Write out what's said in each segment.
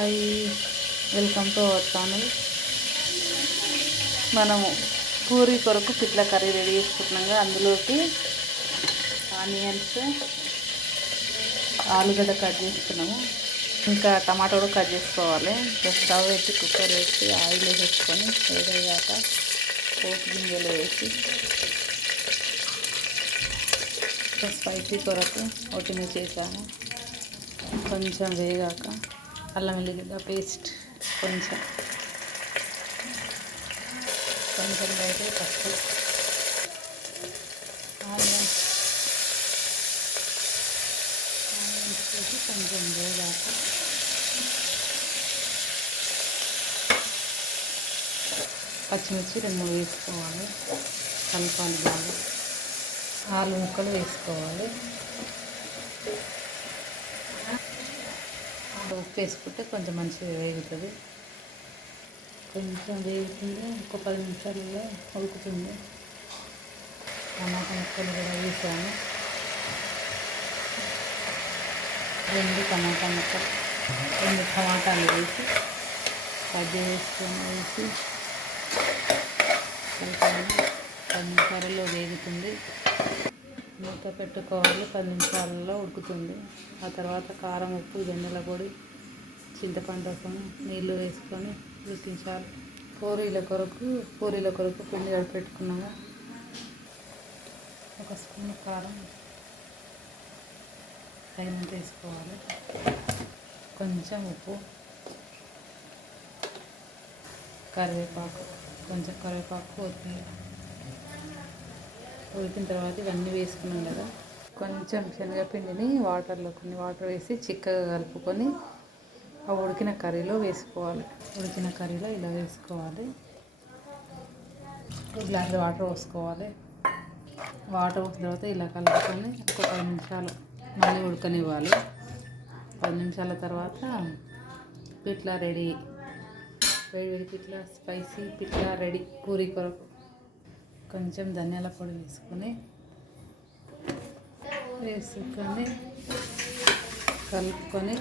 Hi, welcome to our channel. మనము పూరి కొరకు పిట్ల curry ready చేసుకుంటున్నాం. అందులోకి ఆనియన్స్, ఆలుగడ్డ కట్ చేసుకున్నాము. ఇంకా టమాటో కూడా కట్ చేసుకోవాలి. స్టవ్ వేసి కుక్కర్ వేసి ఆయిల్ వేసుకొని వేడయ్యాక పోపు గింజలు వేసి స్పైసీ కొరకు ఒట్టిని చేసాము. కొంచెం వేగాక అల్లం వెల్లిగడ్డ పేస్ట్ కొంచెం బయట పసుపు, ఆనియన్స్ వేసి కొంచెం వేగాక పచ్చిమిర్చి 2-3 వేసుకోవాలి. కలపాలి బాగా. ఆలు ముక్కలు వేసుకోవాలి. ఉప్పు వేసుకుంటే కొంచెం మంచిగా వేగుతుంది. కొంచెం వేగుతుంది, ఒక 10 నిమిషాలలో ఉడుకుతుంది. టమాటా ముక్కలు కూడా వేసాము. 2 టమాటాలు వేసి కట్ చేసుకొని వేసి 10 నిమిషాలలో వేగుతుంది. మూత పెట్టుకోవాలి. 10 నిమిషాలలో ఉడుకుతుంది. ఆ తర్వాత కారం, ఉప్పు, ధనియాల పొడి, చింతపండు రసం, నీళ్ళు వేసుకొని ఉడికించాలి. పూరీల కొరకు పిండి పెట్టుకున్నాము. 1 స్పూన్ కారం తగినంత వేసుకోవాలి. కొంచెం ఉప్పు, కరివేపాకు, కొత్తిమీర. ఉడికిన తర్వాత ఇవన్నీ వేసుకున్నాం కదా, కొంచెం శనగపిండిని కొన్ని వాటర్ వేసి చిక్కగా కలుపుకొని ఆ ఉడికిన కర్రీలో వేసుకోవాలి. ఉడికిన కర్రీలో ఇలా వేసుకోవాలి. 2 గ్లాసుల వాటర్ పోసుకోవాలి. వాటర్ పోసిన తర్వాత ఇలా కలుపుకొని ఒక 10 నిమిషాలు మళ్ళీ ఉడకనివ్వాలి. 10 నిమిషాల తర్వాత పిట్లా రెడీ. వేడి పిట్లా, స్పైసీ పిట్లా రెడీ పూరి కొరకు. కొంచెం ధనియాల పొడి వేసుకొని కలుపుకొని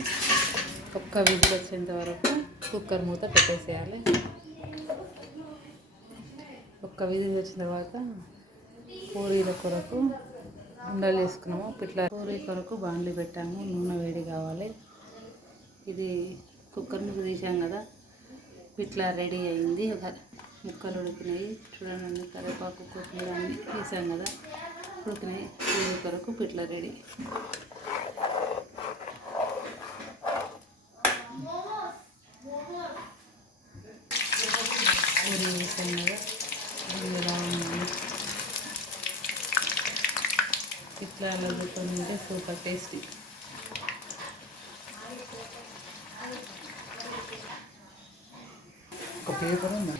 ఒక్క విజిల్ వచ్చేంత వరకు కుక్కర్ మూత పెట్టేసేయాలి. ఒక్క విజిల్ వచ్చిన తర్వాత పూరీల కొరకు ఉండలు వేసుకున్నాము. పిట్లా పూరీ కొరకు బాండ్లీ పెట్టాము. నూనె వేడి కావాలి. ఇది కుక్కర్ నుంచి తీసాం కదా, పిట్లా రెడీ అయింది. ముక్కలు ఉడికినాయి చూడండి. కరివేపాకు, కొత్తిమీర అన్నీ వేసాం కదా, ఉడికినాయి. పూరీ కొరకు పిట్లా రెడీ. పూరీ వేసాం కదా, ఎలా ఉంది. పిట్లా లడ్డుకొని సూపర్ టేస్టీ. ఒక పేపర్ ఉందా?